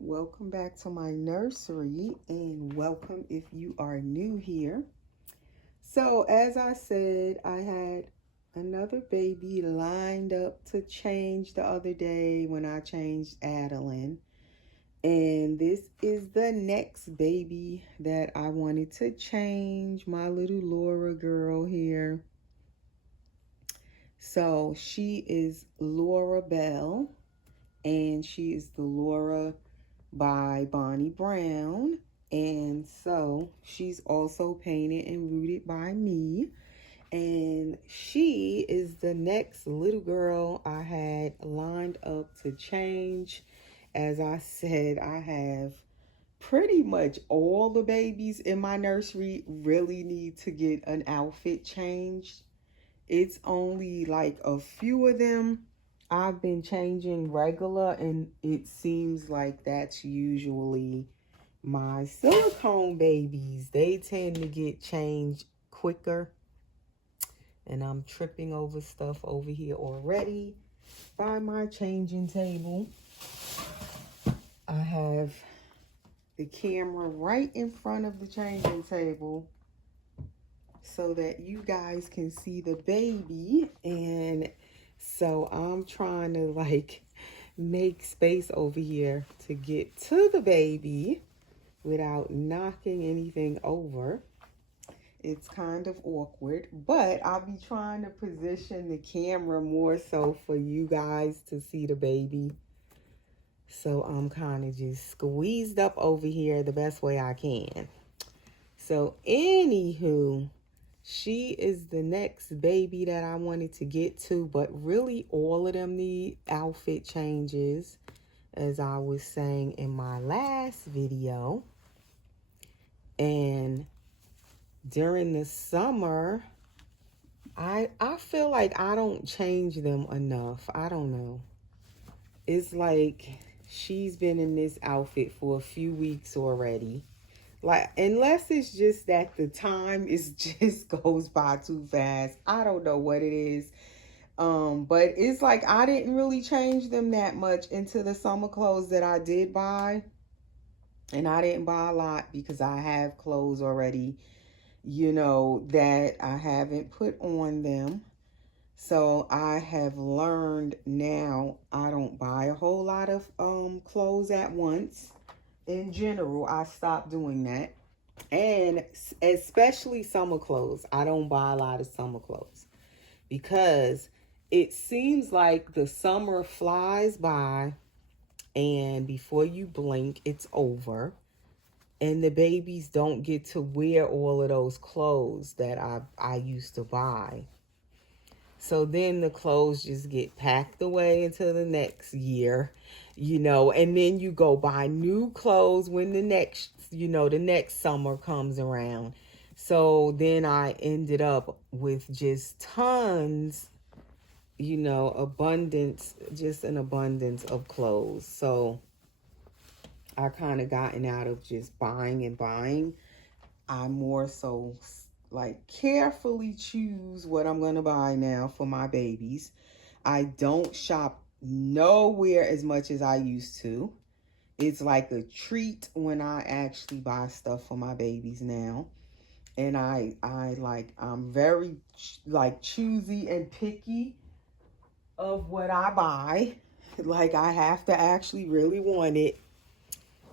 Welcome back to my nursery, and welcome if you are new here. So, as I said, I had another baby lined up to change the other day when I changed Adeline. And this is the next baby that I wanted to change, my little Laura girl here. So, she is Laura Bell, and she is the Laura by Bonnie Brown. And so she's also painted and rooted by me. And she is the next little girl I had lined up to change. As I said, I have pretty much all the babies in my nursery really need to get an outfit changed. It's only like a few of them I've been changing regular, and it seems like that's usually my silicone babies. They tend to get changed quicker, and I'm tripping over stuff over here already by my changing table. I have the camera right in front of the changing table so that you guys can see the baby. And so I'm trying to make space over here to get to the baby without knocking anything over. It's kind of awkward, but I'll be trying to position the camera more so for you guys to see the baby. So I'm kind of just squeezed up over here the best way I can. So anywho, she is the next baby that I wanted to get to, but really all of them need outfit changes, as I was saying in my last video. And during the summer, I feel like I don't change them enough. I don't know. It's like she's been in this outfit for a few weeks already. Like, unless it's just that the time is just goes by too fast. I don't know what it is. But it's like I didn't really change them that much into the summer clothes that I did buy. And I didn't buy a lot because I have clothes already, that I haven't put on them. So I have learned now I don't buy a whole lot of clothes at once. In general, I stopped doing that. And especially summer clothes. I don't buy a lot of summer clothes because it seems like the summer flies by and before you blink, it's over. And the babies don't get to wear all of those clothes that I used to buy. So then the clothes just get packed away into the next year, and then you go buy new clothes when the next summer comes around. So then I ended up with just tons, abundance, just an abundance of clothes. So I kind of gotten out of just buying and buying. I more so carefully choose what I'm going to buy now for my babies. I don't shop nowhere as much as I used to. It's like a treat when I actually buy stuff for my babies now. And I'm very choosy and picky of what I buy. I have to actually really want it,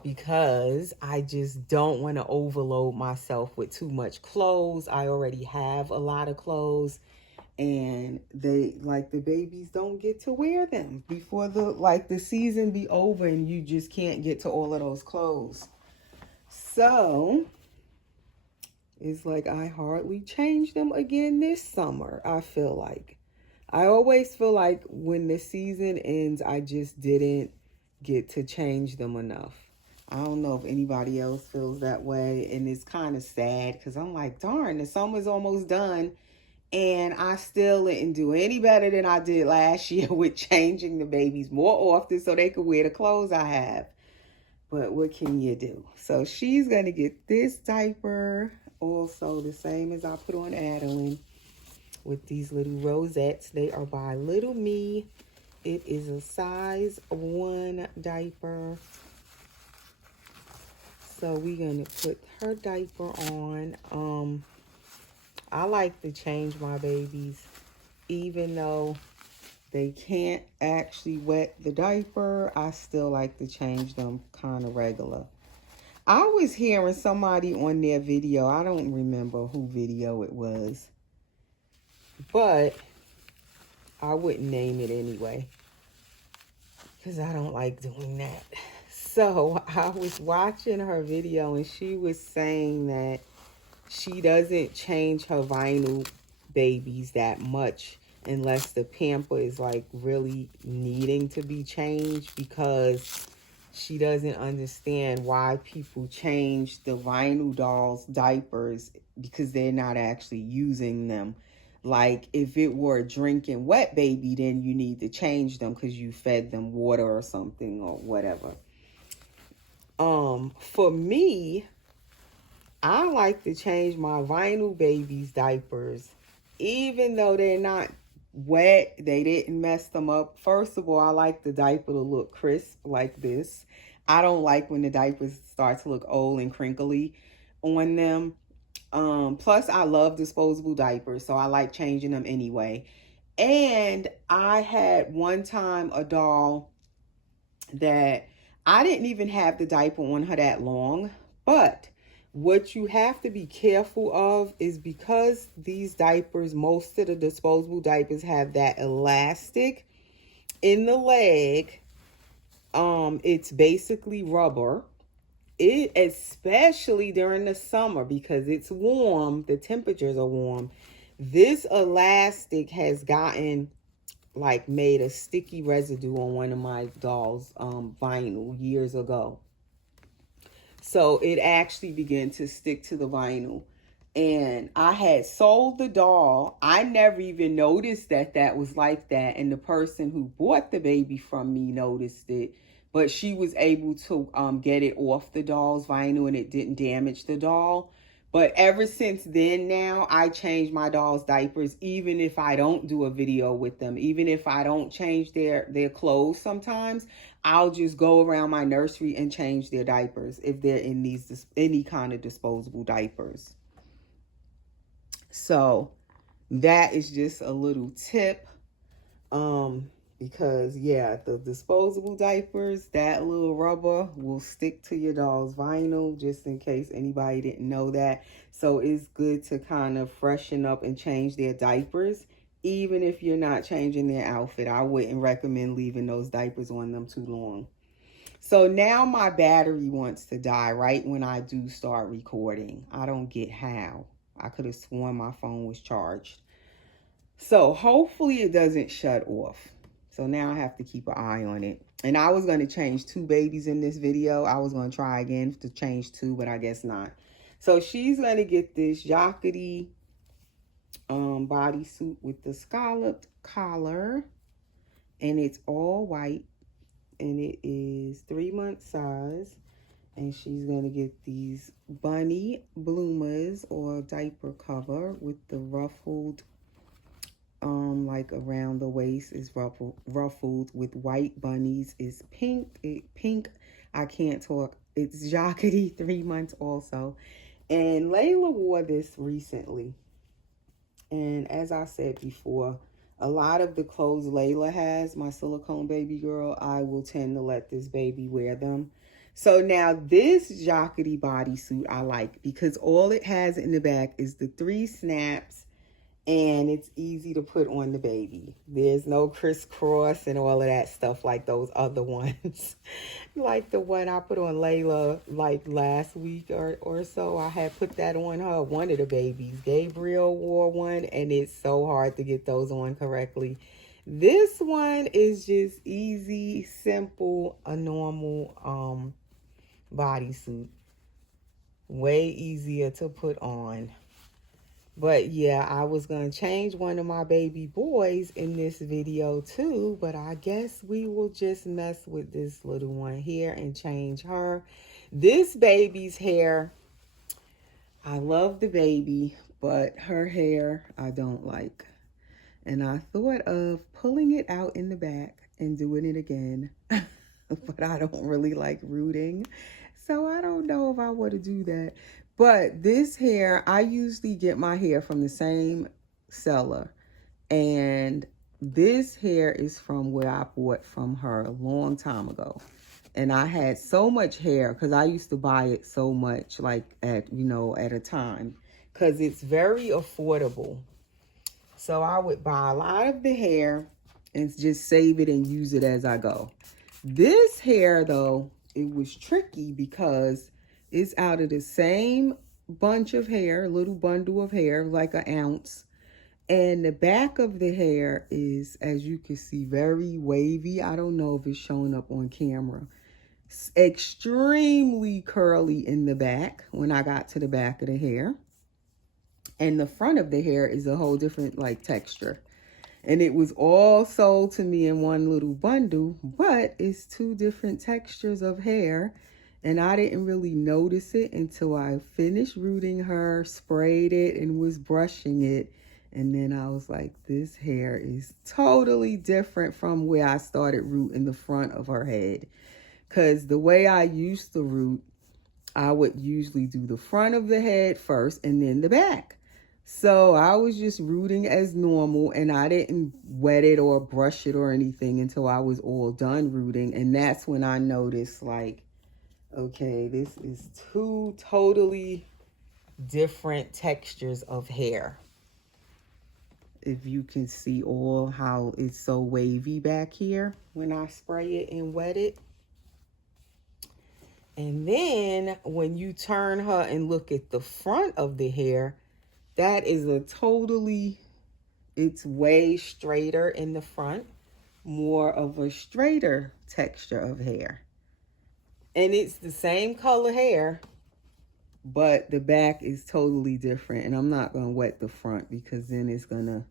because I just don't want to overload myself with too much clothes. I already have a lot of clothes, and the babies don't get to wear them before the season be over, and you just can't get to all of those clothes. So it's like I hardly change them again this summer. I always feel like when the season ends, I just didn't get to change them enough. I don't know if anybody else feels that way, and it's kind of sad because I'm like, darn, the summer's almost done, and I still didn't do any better than I did last year with changing the babies more often so they could wear the clothes I have. But what can you do? So she's going to get this diaper, also the same as I put on Adeline, with these little rosettes. They are by Little Me. It is a size 1 diaper. So we're gonna put her diaper on. I like to change my babies, even though they can't actually wet the diaper. I still like to change them kind of regular. I was hearing somebody on their video, I don't remember who video it was, but I wouldn't name it anyway, because I don't like doing that. So I was watching her video and she was saying that she doesn't change her vinyl babies that much unless the pamper is like really needing to be changed, because she doesn't understand why people change the vinyl dolls diapers because they're not actually using them. Like if it were a drinking wet baby, then you need to change them because you fed them water or something or whatever. For me, I like to change my vinyl babies diapers, even though they're not wet, they didn't mess them up. First of all, I like the diaper to look crisp like this. I don't like when the diapers start to look old and crinkly on them. Plus, I love disposable diapers, so I like changing them anyway. And I had one time a doll that I didn't even have the diaper on her that long, but what you have to be careful of is because these diapers, most of the disposable diapers have that elastic in the leg. It's basically rubber. It, especially during the summer, because it's warm, the temperatures are warm. This elastic has gotten like made a sticky residue on one of my dolls' vinyl years ago. So it actually began to stick to the vinyl. And I had sold the doll. I never even noticed that that was like that. And the person who bought the baby from me noticed it. But she was able to get it off the doll's vinyl and it didn't damage the doll. But ever since then now, I change my doll's diapers, even if I don't do a video with them. Even if I don't change their clothes sometimes, I'll just go around my nursery and change their diapers if they're in these any kind of disposable diapers. So that is just a little tip. Because yeah, the disposable diapers, that little rubber will stick to your doll's vinyl, just in case anybody didn't know that. So it's good to kind of freshen up and change their diapers, even if you're not changing their outfit. I wouldn't recommend leaving those diapers on them too long. So now my battery wants to die right when I do start recording. I don't get how. I could have sworn my phone was charged. So hopefully it doesn't shut off. So now I have to keep an eye on it. And I was going to change 2 babies in this video. I was going to try again to change 2, but I guess not. So she's going to get this Jockety bodysuit with the scalloped collar. And it's all white. And it is 3-month size. And she's going to get these bunny bloomers or diaper cover with the ruffled like around the waist is ruffled with white bunnies. Is pink. I can't talk. It's Jockety 3 months also. And Layla wore this recently. And as I said before, a lot of the clothes Layla has, my silicone baby girl, I will tend to let this baby wear them. So now this Jockety bodysuit I like because all it has in the back is the 3 snaps. And it's easy to put on the baby. There's no crisscross and all of that stuff like those other ones. Like the one I put on Layla like last week or so. I had put that on her, one of the babies. Gabriel wore one, and it's so hard to get those on correctly. This one is just easy, simple, a normal bodysuit. Way easier to put on. But yeah, I was going to change one of my baby boys in this video too. But I guess we will just mess with this little one here and change her. This baby's hair, I love the baby, but her hair I don't like. And I thought of pulling it out in the back and doing it again. But I don't really like rooting. So I don't know if I want to do that. But this hair, I usually get my hair from the same seller. And this hair is from what I bought from her a long time ago. And I had so much hair because I used to buy it so much, like at, at a time, because it's very affordable. So I would buy a lot of the hair and just save it and use it as I go. This hair, though, it was tricky because it's out of the same bunch of hair, little bundle of hair, like an ounce. And the back of the hair is, as you can see, very wavy. I don't know if it's showing up on camera. It's extremely curly in the back when I got to the back of the hair. And the front of the hair is a whole different like texture. And it was all sold to me in one little bundle, but it's two different textures of hair. And I didn't really notice it until I finished rooting her, sprayed it, and was brushing it. And then I was like, this hair is totally different from where I started rooting the front of her head. Because the way I used to root, I would usually do the front of the head first and then the back. So I was just rooting as normal, and I didn't wet it or brush it or anything until I was all done rooting. And that's when I noticed, like, okay, this is two totally different textures of hair. If you can see all how it's so wavy back here when I spray it and wet it. And then when you turn her and look at the front of the hair, that is it's way straighter in the front, more of a straighter texture of hair. And it's the same color hair, but the back is totally different. And I'm not going to wet the front because then it's going to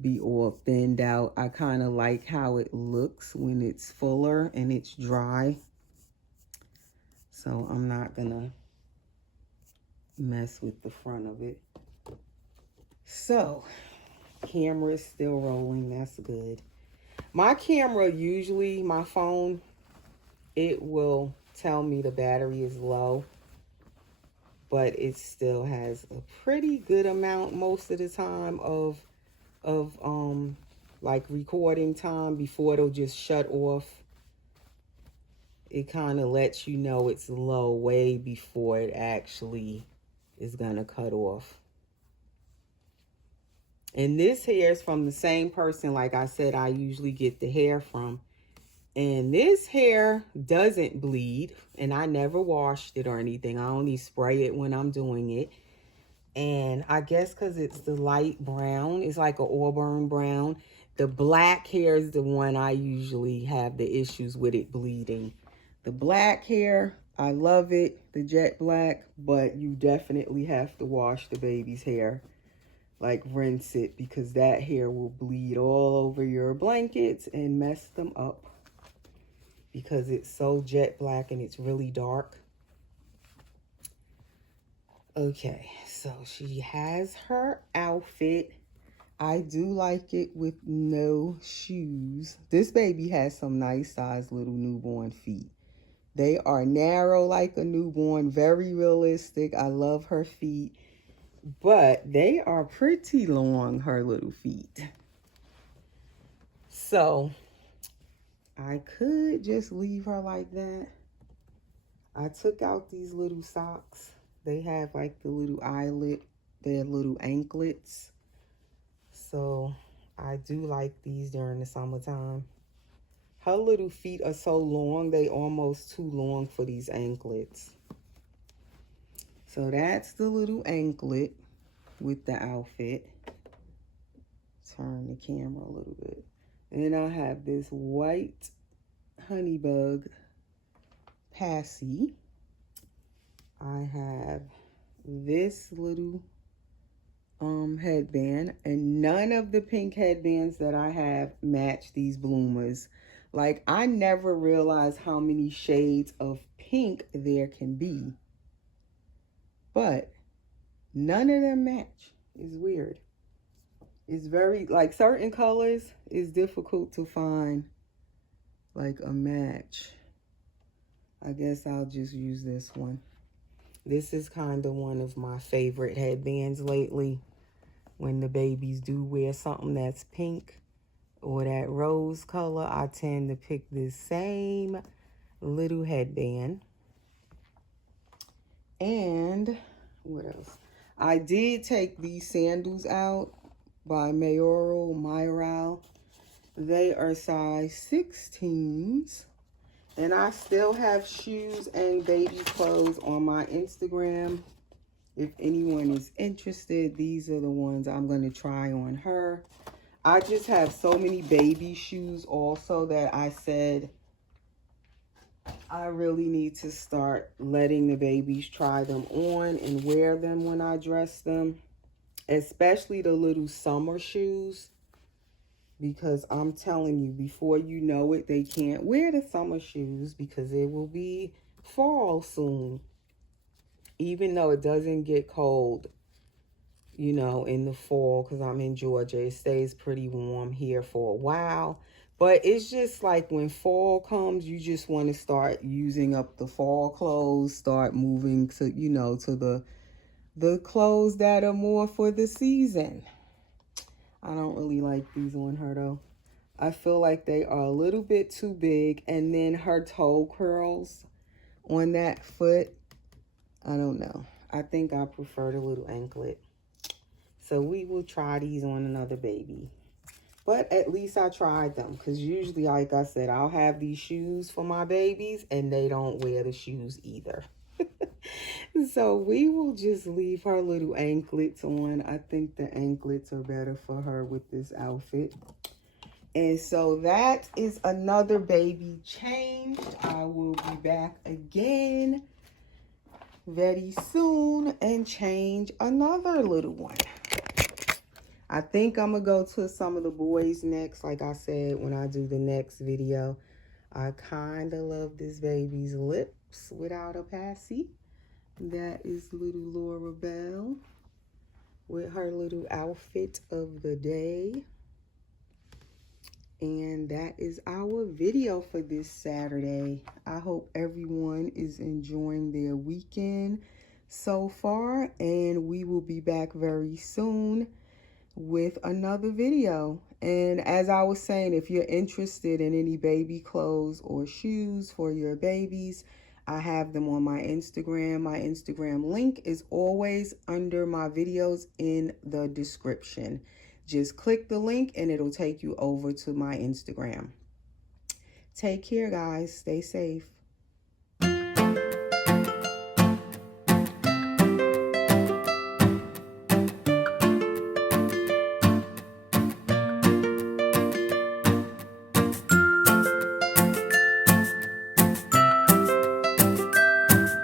be all thinned out. I kind of like how it looks when it's fuller and it's dry. So I'm not going to mess with the front of it. So, camera is still rolling. That's good. My camera, usually, my phone, it will tell me the battery is low. But it still has a pretty good amount most of the time of like recording time before it'll just shut off. It kind of lets you know it's low way before it actually is going to cut off. And this hair is from the same person, like I said, I usually get the hair from. And this hair doesn't bleed, and I never washed it or anything. I only spray it when I'm doing it. And I guess because it's the light brown, it's like an auburn brown. The black hair is the one I usually have the issues with it bleeding. The black hair, I love it, the jet black, but you definitely have to wash the baby's hair. Like rinse it, because that hair will bleed all over your blankets and mess them up. Because it's so jet black and it's really dark. Okay, so she has her outfit. I do like it with no shoes. This baby has some nice sized little newborn feet. They are narrow like a newborn, very realistic. I love her feet. But they are pretty long, her little feet. So I could just leave her like that. I took out these little socks. They have like the little eyelet, their little anklets. So I do like these during the summertime. Her little feet are so long, they almost too long for these anklets. So that's the little anklet with the outfit. Turn the camera a little bit. And I have this white honeybug passy. I have this little headband, and none of the pink headbands that I have match these bloomers. Like, I never realized how many shades of pink there can be, but none of them match. It's weird. It's very, like, certain colors is difficult to find like a match. I guess I'll just use this one. This is kind of one of my favorite headbands lately. When the babies do wear something that's pink or that rose color, I tend to pick this same little headband. And what else? I did take these sandals out by Mayoral. They are size 16s. And I still have shoes and baby clothes on my Instagram. If anyone is interested, these are the ones I'm going to try on her. I just have so many baby shoes also that I said I really need to start letting the babies try them on and wear them when I dress them. Especially the little summer shoes. Because I'm telling you, before you know it, they can't wear the summer shoes because it will be fall soon. Even though it doesn't get cold, you know, in the fall, because I'm in Georgia, it stays pretty warm here for a while. But it's just like when fall comes, you just want to start using up the fall clothes, start moving to, you know, to the clothes that are more for the season. I don't really like these on her though. I feel like they are a little bit too big. And then her toe curls on that foot, I don't know. I think I prefer the little anklet. So we will try these on another baby. But at least I tried them. Because usually, like I said, I'll have these shoes for my babies. And they don't wear the shoes either. So we will just leave her little anklets on. I think the anklets are better for her with this outfit. And so that is another baby changed. I will be back again very soon and change another little one. I think I'm going to go to some of the boys next. Like I said, when I do the next video, I kind of love this baby's lips without a passy. That is little Laura Bell with her little outfit of the day. And that is our video for this Saturday. I hope everyone is enjoying their weekend so far. And we will be back very soon with another video. And as I was saying, if you're interested in any baby clothes or shoes for your babies, I have them on my Instagram. My Instagram link is always under my videos in the description. Just click the link and it'll take you over to my Instagram. Take care, guys. Stay safe.